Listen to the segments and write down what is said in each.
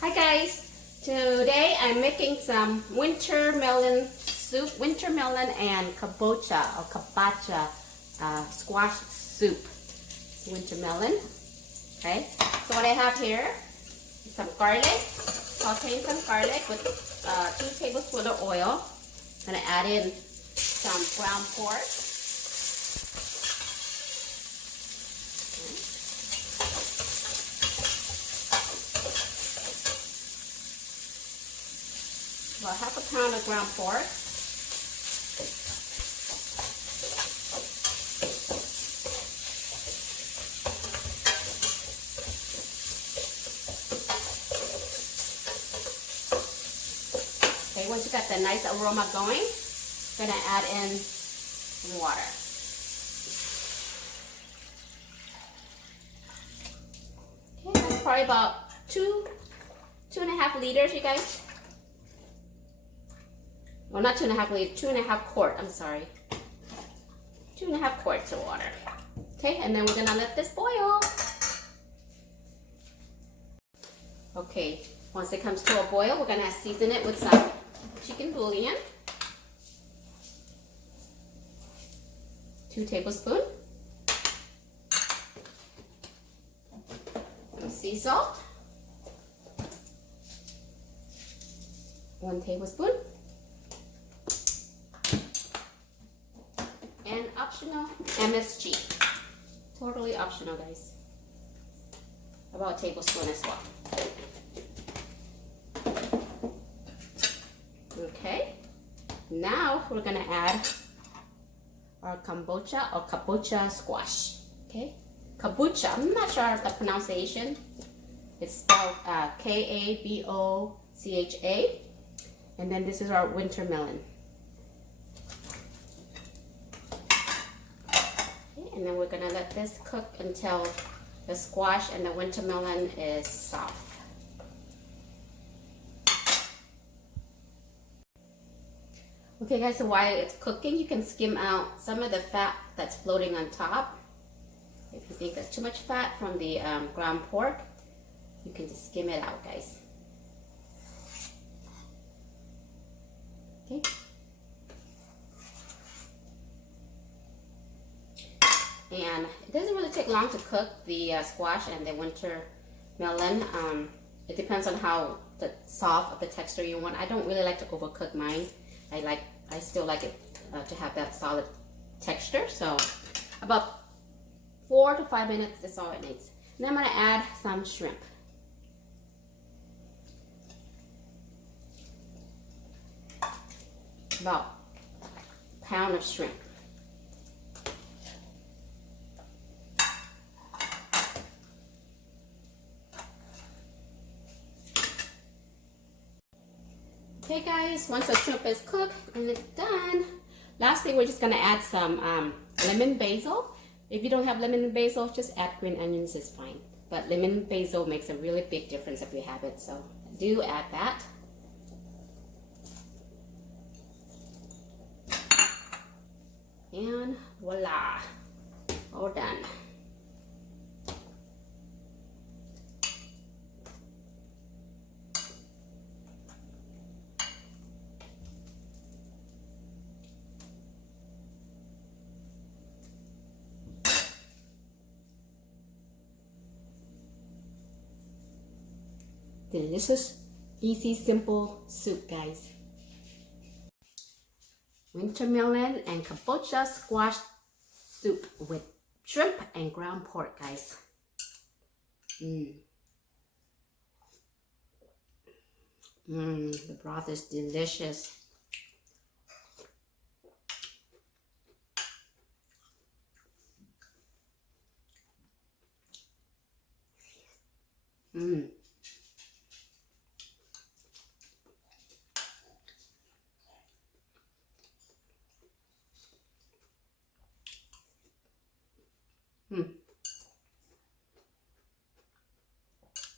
Hi guys, today I'm making some winter melon soup, winter melon and kabocha or kabocha squash soup. It's winter melon. Okay, so what I have here is some garlic, sauteing some garlic with 2 tablespoons of oil. I'm gonna add in some ground pork. About half a pound of ground pork. Okay, once you got the nice aroma going, I'm gonna add in some water. Okay, that's probably about 2.5 liters, you guys. Well, not 2.5 liters, 2.5 quart, I'm sorry. 2.5 quarts of water. Okay, and then we're gonna let this boil. Okay, once it comes to a boil, we're gonna season it with some chicken bouillon. 2 tablespoons. Some sea salt. 1 tablespoon. And optional MSG. Totally optional, guys. About a tablespoon as well. Okay. Now we're gonna add our kabocha or kabocha squash. Okay. Kabocha. I'm not sure of the pronunciation. It's spelled Kabocha. And then this is our winter melon. And then we're gonna let this cook until the squash and the winter melon is soft. Okay guys, so while it's cooking, you can skim out some of the fat that's floating on top. If you think there's too much fat from the ground pork, you can just skim it out, guys. Okay. And it doesn't really take long to cook the squash and the winter melon. It depends on how soft of the texture you want. I don't really like to overcook mine. I still like it to have that solid texture. So about 4 to 5 minutes is all it needs. Then I'm gonna add some shrimp. About a pound of shrimp. Okay guys, once the shrimp is cooked and it's done, lastly we're just gonna add some lemon basil. If you don't have lemon and basil, just add green onions is fine. But lemon and basil makes a really big difference if you have it, so do add that. And voila, all done. Delicious, easy, simple soup, guys. Winter melon and kabocha squash soup with shrimp and ground pork, guys. The broth is delicious.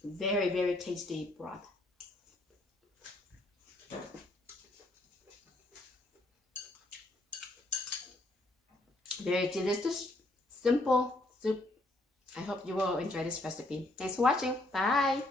Very, very tasty broth. Very delicious, simple soup. I hope you will enjoy this recipe. Thanks for watching. Bye.